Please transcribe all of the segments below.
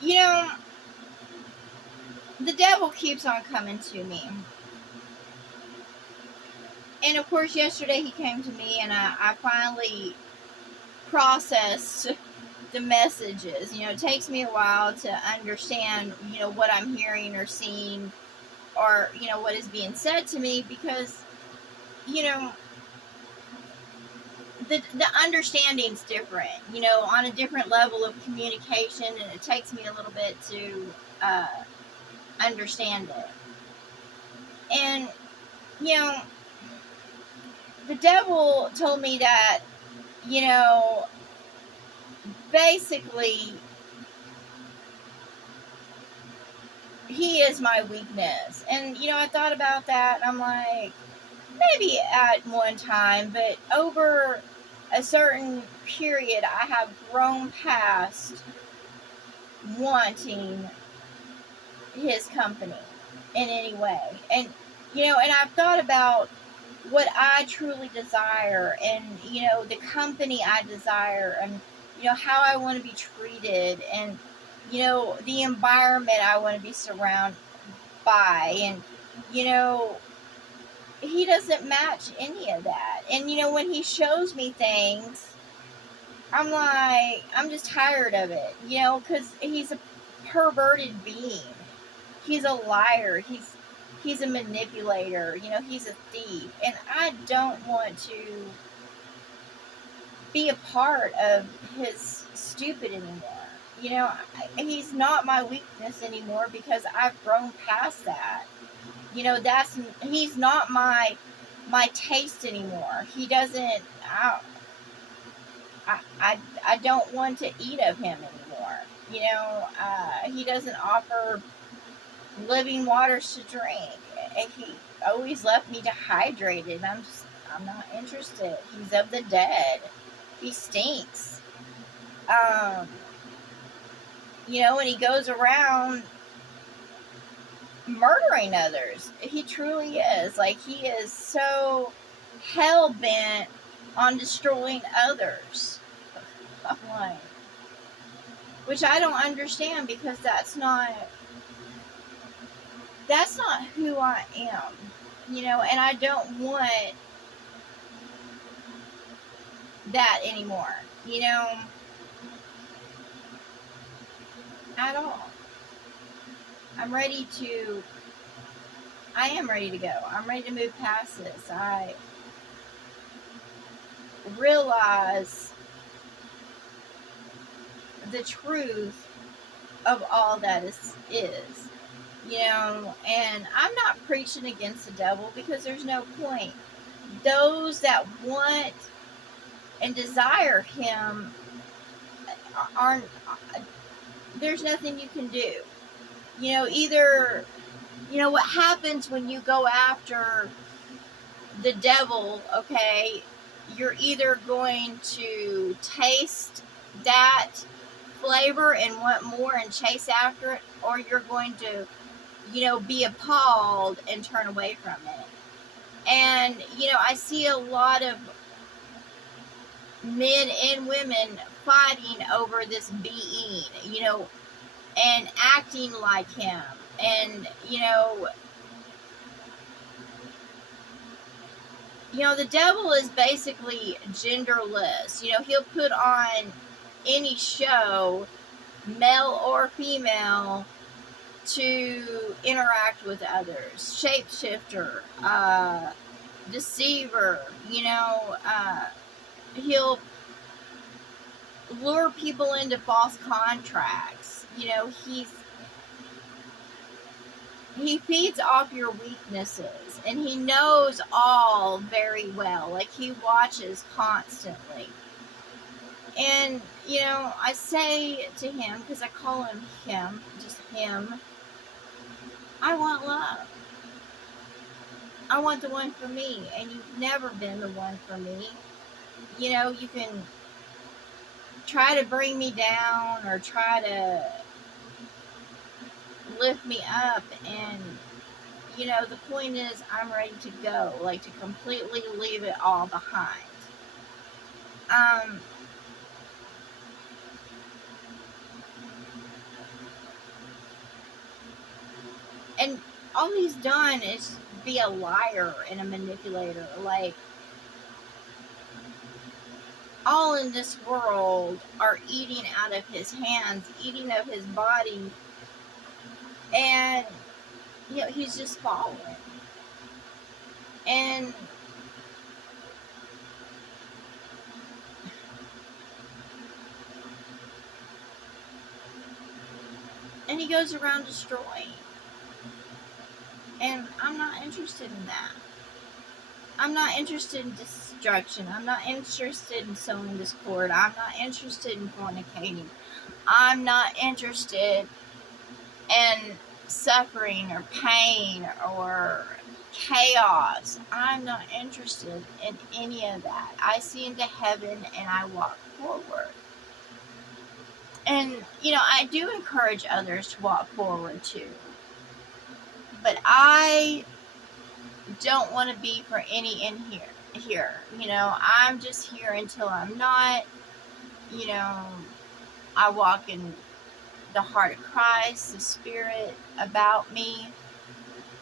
You know, the devil keeps on coming to me. And of course, yesterday he came to me, and I finally processed the messages. You know, it takes me a while to understand, what I'm hearing or seeing, or, what is being said to me, because, you know, the understanding's different, on a different level of communication, and it takes me a little bit to uh, understand it. And, you know, the devil told me that, you know, basically, he is my weakness. And, I thought about that, and I'm like, maybe at one time, but over a certain period, I have grown past wanting his company in any way. And, and I've thought about what I truly desire, and, the company I desire, and, how I want to be treated, and, the environment I want to be surrounded by. And, he doesn't match any of that. And, when he shows me things, I'm like, I'm just tired of it, because he's a perverted being. He's a liar. He's a manipulator. He's a thief. And I don't want to be a part of his stupid anymore. He's not my weakness anymore, because I've grown past that. He's not my taste anymore. He doesn't. I don't want to eat of him anymore. He doesn't offer living waters to drink. And he always left me dehydrated. And I'm not interested. He's of the dead. He stinks. And he goes around murdering others. He truly is. Like, he is so hell bent on destroying others. Like, which I don't understand, because that's not who I am. And I don't want that anymore. At all. I am ready to go. I'm ready to move past this. I realize the truth of all that is. And I'm not preaching against the devil, because there's no point. Those that want and desire him aren't, there's nothing you can do. Either, what happens when you go after the devil, okay, you're either going to taste that flavor and want more and chase after it, or you're going to, be appalled and turn away from it. And, I see a lot of men and women fighting over this being, and acting like him. And, the devil is basically genderless. He'll put on any show, male or female, to interact with others. Shapeshifter, deceiver, he'll lure people into false contracts. He feeds off your weaknesses, and he knows all very well. Like, he watches constantly. And, I say to him, because I call him, just him, I want love. I want the one for me, and you've never been the one for me. You can try to bring me down, or try to lift me up, and, the point is, I'm ready to go, like, to completely leave it all behind. all he's done is be a liar and a manipulator. Like, all in this world are eating out of his hands, eating of his body, and he's just fallen. And he goes around destroying. And I'm not interested in that. I'm not interested in destruction. I'm not interested in sowing discord. I'm not interested in fornicating. I'm not interested in suffering or pain or chaos. I'm not interested in any of that. I see into heaven and I walk forward. And, I do encourage others to walk forward too. But I don't want to be for any in here. I'm just here until I'm not. I walk in the heart of Christ, the Spirit about me.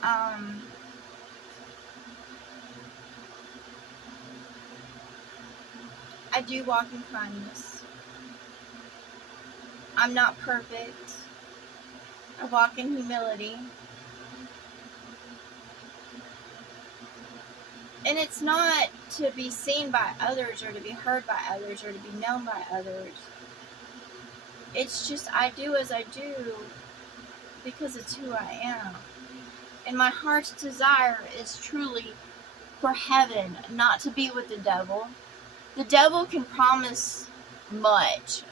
I do walk in kindness. I'm not perfect. I walk in humility. And it's not to be seen by others or to be heard by others or to be known by others. It's just I do as I do because it's who I am. And my heart's desire is truly for heaven, not to be with the devil. The devil can promise much,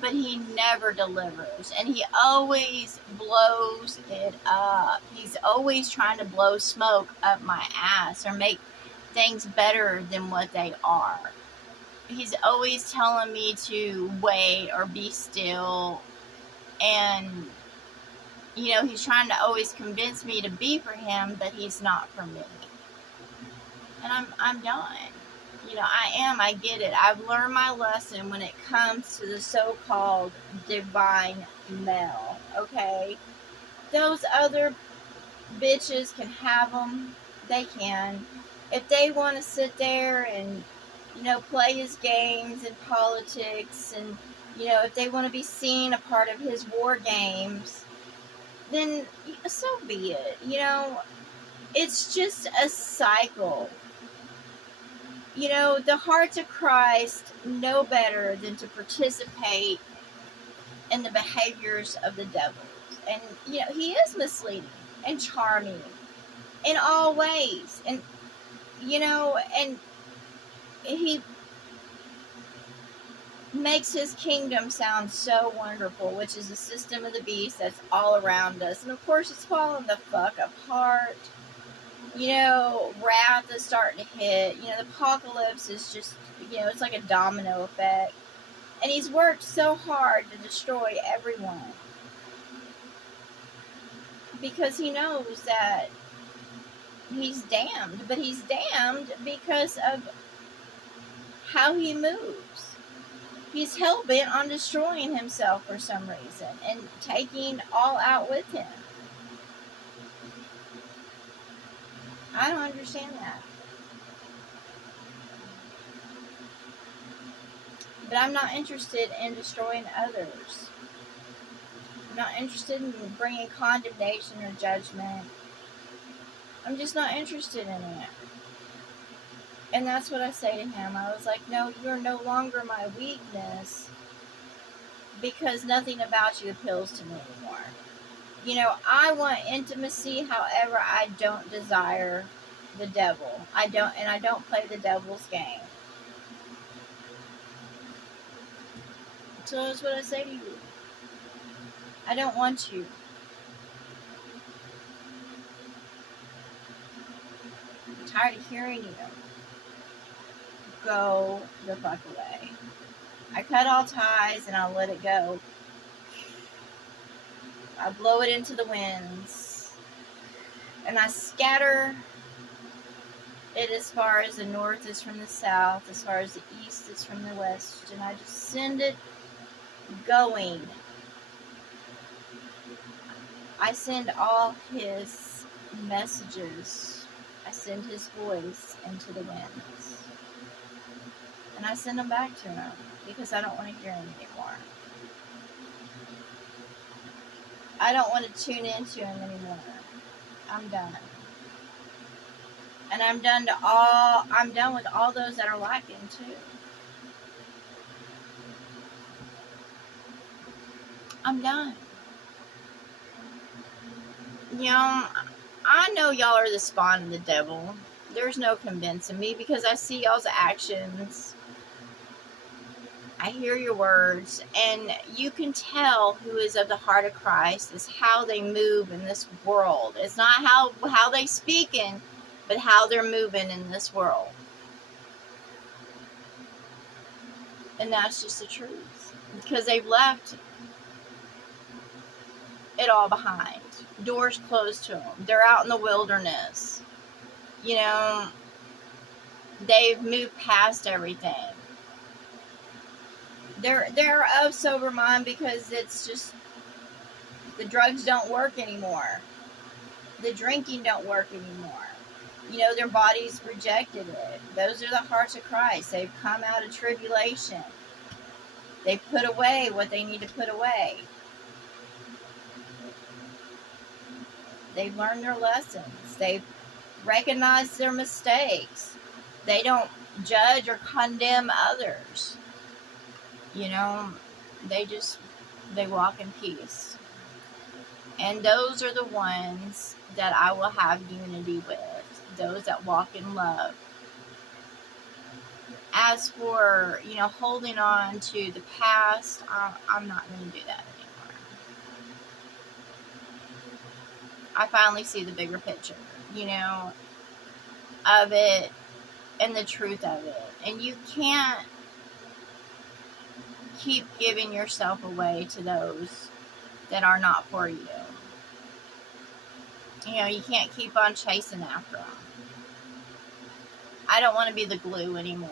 but he never delivers. And he always blows it up. He's always trying to blow smoke up my ass or make things better than what they are. He's always telling me to wait or be still. And, he's trying to always convince me to be for him, but he's not for me. And I'm done. I get it. I've learned my lesson when it comes to the so-called divine male, okay? Those other bitches can have them. They can. If they want to sit there and, play his games and politics and, if they want to be seen a part of his war games, then so be it. It's just a cycle. The hearts of Christ know better than to participate in the behaviors of the devils. And, he is misleading and charming in all ways. And, and he makes his kingdom sound so wonderful, which is the system of the beast that's all around us. And, of course, it's falling the fuck apart. Wrath is starting to hit. The apocalypse is just, it's like a domino effect. And he's worked so hard to destroy everyone. Because he knows that he's damned. But he's damned because of how he moves. He's hell-bent on destroying himself for some reason. And taking all out with him. I don't understand that. But I'm not interested in destroying others. I'm not interested in bringing condemnation or judgment. I'm just not interested in it. And that's what I say to him. I was like, no, you're no longer my weakness because nothing about you appeals to me anymore. I want intimacy, however, I don't desire the devil. I don't play the devil's game. So that's what I say to you. I don't want you. I'm tired of hearing you. Go the fuck away. I cut all ties and I'll let it go. I blow it into the winds. And I scatter it as far as the north is from the south, as far as the east is from the west. And I just send it going. I send all his messages. I send his voice into the winds. And I send them back to him because I don't want to hear him anymore. I don't want to tune into him anymore. I'm done. And I'm done with all those that are like him too. I'm done. You know, I know y'all are the spawn of the devil. There's no convincing me because I see y'all's actions. I hear your words, and you can tell who is of the heart of Christ is how they move in this world. It's not how they speaking, but how they're moving in this world. And that's just the truth. Because they've left it all behind. Doors closed to them. They're out in the wilderness. You know, they've moved past everything. They're of sober mind because it's just the drugs don't work anymore. The drinking don't work anymore. You know, their bodies rejected it. Those are the hearts of Christ. They've come out of tribulation. They put away what they need to put away. They've learned their lessons. They've recognized their mistakes. They don't judge or condemn others. You know, they walk in peace. And those are the ones that I will have unity with. Those that walk in love. As for, you know, holding on to the past, I'm not going to do that anymore. I finally see the bigger picture, you know, of it and the truth of it. And you can't keep giving yourself away to those that are not for you. You know, you can't keep on chasing after them. I don't want to be the glue anymore.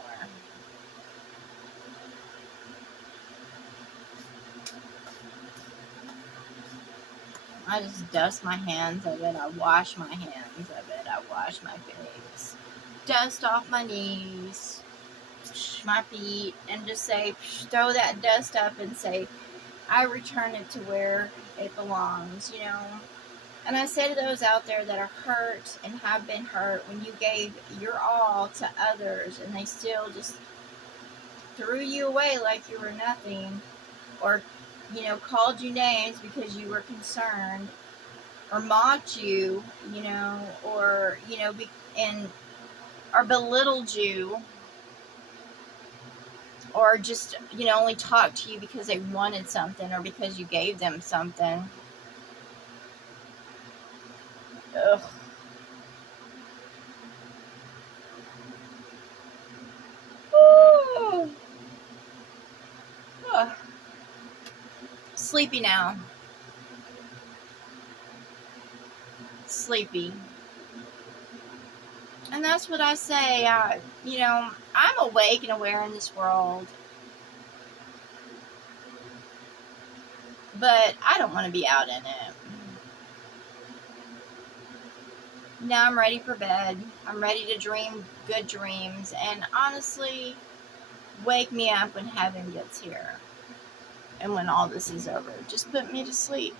I just dust my hands of it. I wash my hands of it. I wash my face. Dust off my knees, my feet, and just say, throw that dust up and say, I return it to where it belongs, you know. And I say to those out there that are hurt and have been hurt, when you gave your all to others and they still just threw you away like you were nothing, or, you know, called you names because you were concerned, or mocked you, you know, or, you know, or belittled you, or just, you know, only talked to you because they wanted something or because you gave them something. Ugh. Ooh. Ugh. Sleepy now. Sleepy. And that's what I say. You know, I'm awake and aware in this world. But I don't want to be out in it. Now I'm ready for bed. I'm ready to dream good dreams. And honestly, wake me up when heaven gets here. And when all this is over. Just put me to sleep.